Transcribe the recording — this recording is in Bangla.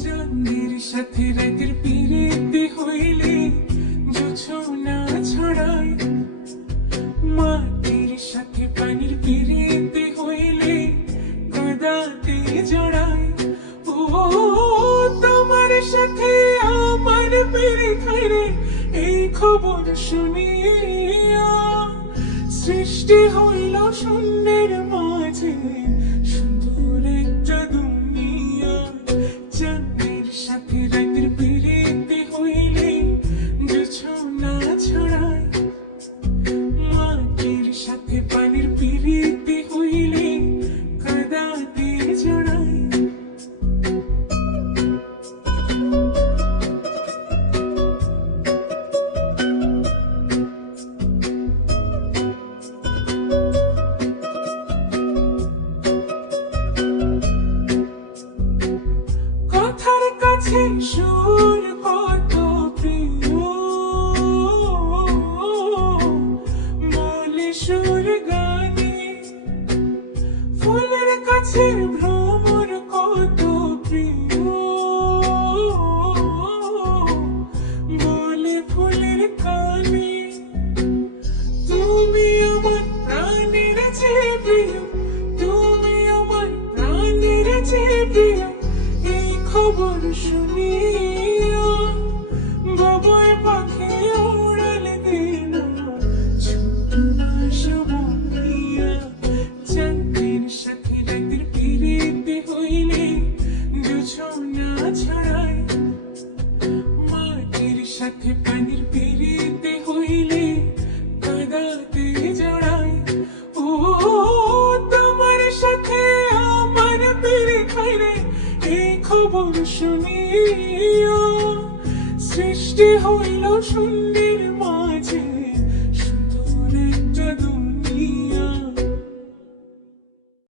চাঁদের সাথে রাতের পিরিতি হইলে জোছনা ছড়ায়, মাটির সাথে পানির পিরিতি হইলে কাদাতে জড়ায়। ও তোমার সাথে আমার পিরিত হইলে এই খবর শুনিয়া সৃষ্টি হইল শূন্যের মাঝে সুন্দর একটা দুনিয়া। চাঁদের সাথে রাতের পিরিতি হইলে জোছনা ছড়ায়, মাটির সাথে পানির পিরিতি হইলে কাদাতে জড়ায়। কথার কাছে সুর কত প্রিয়, বলে সুর গানে। ফুলের কাছে ভ্রমর কত প্রিয়, বলে ফুলের কানে। তুমি আমার প্রাণের চেয়ে প্রিয়, তুমি আমার প্রাণের চেয়ে প্রিয়। এই খবর শুনিয়া বাবাই পাখি উড়াল দিল ছোট বাসা বনিয়া। চাঁদের সাথে রাতের পিরিতি হইলে জোছনা ছড়ায়, মাটির সাথে পানির পিরিতি হইলে কাদাতে জড়ায়। ও তোমার সাথে আমার পিরিত হইলে এই খবর শুনিয়া সৃষ্টি হইল শূন্য